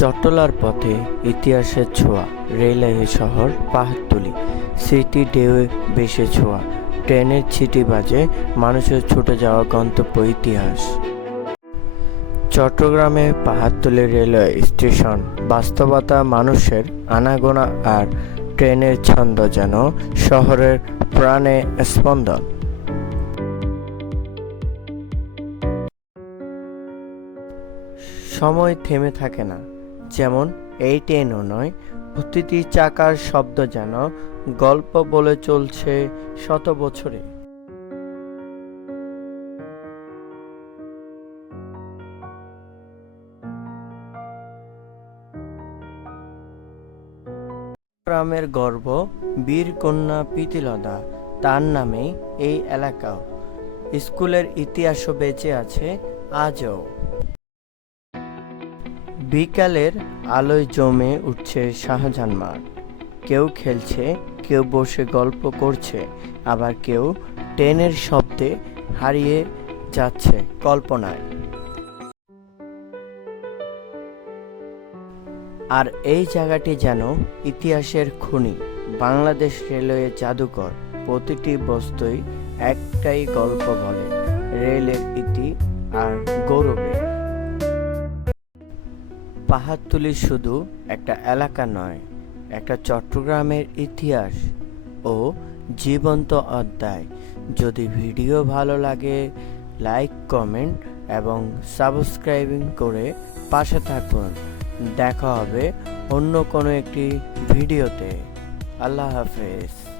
চট্টলার পথে ইতিহাসের ছোঁয়া রেলওয়ে শহর পাহাড়তলি স্মৃতি ঢেউয়ে বেশে ছোঁয়া, ট্রেনের ছিটি বাজে, মানুষের ছুটে যাওয়া গন্তব্য ইতিহাস। চট্টগ্রামে পাহাড়তলি রেলওয়ে স্টেশন, বাস্তবতা মানুষের আনাগোনা আর ট্রেনের ছন্দ যেন শহরের প্রাণে স্পন্দন। সময় থেমে থাকে না। যেমন এই ট্রেনও নয়, প্রতিটি চাকার শব্দ যেন গল্প বলে চলছে শত বছরে। গ্রামের গর্ব, বীর কন্যা প্রীতিলতা, তার নামে এই এলাকাও। স্কুলের ইতিহাসও বেঁচে আছে আজও। বিকালের আলোয় জমে উঠছে শাহজাহান মাঠ কেউ খেলছে, কেউ বসে গল্প করছে, আবার কেউ ট্রেনের শব্দে হারিয়ে যাচ্ছে কল্পনায়। আর এই জায়গাটি যেন ইতিহাসের খুনি, বাংলাদেশ রেলওয়ে জাদুকর প্রতিটি বস্তুই একটাই গল্প বলে, রেলের ইতি আর গৌরবে পাহাড়তলি শুধু একটা এলাকা নয়, একটা চট্টগ্রামের ইতিহাস ও জীবন্ত অধ্যায়। যদি ভিডিও ভালো লাগে, লাইক, কমেন্ট এবং সাবস্ক্রাইবিং করে পাশে থাকুন। দেখা হবে অন্য কোনো একটি ভিডিওতে। আল্লাহ হাফেজ।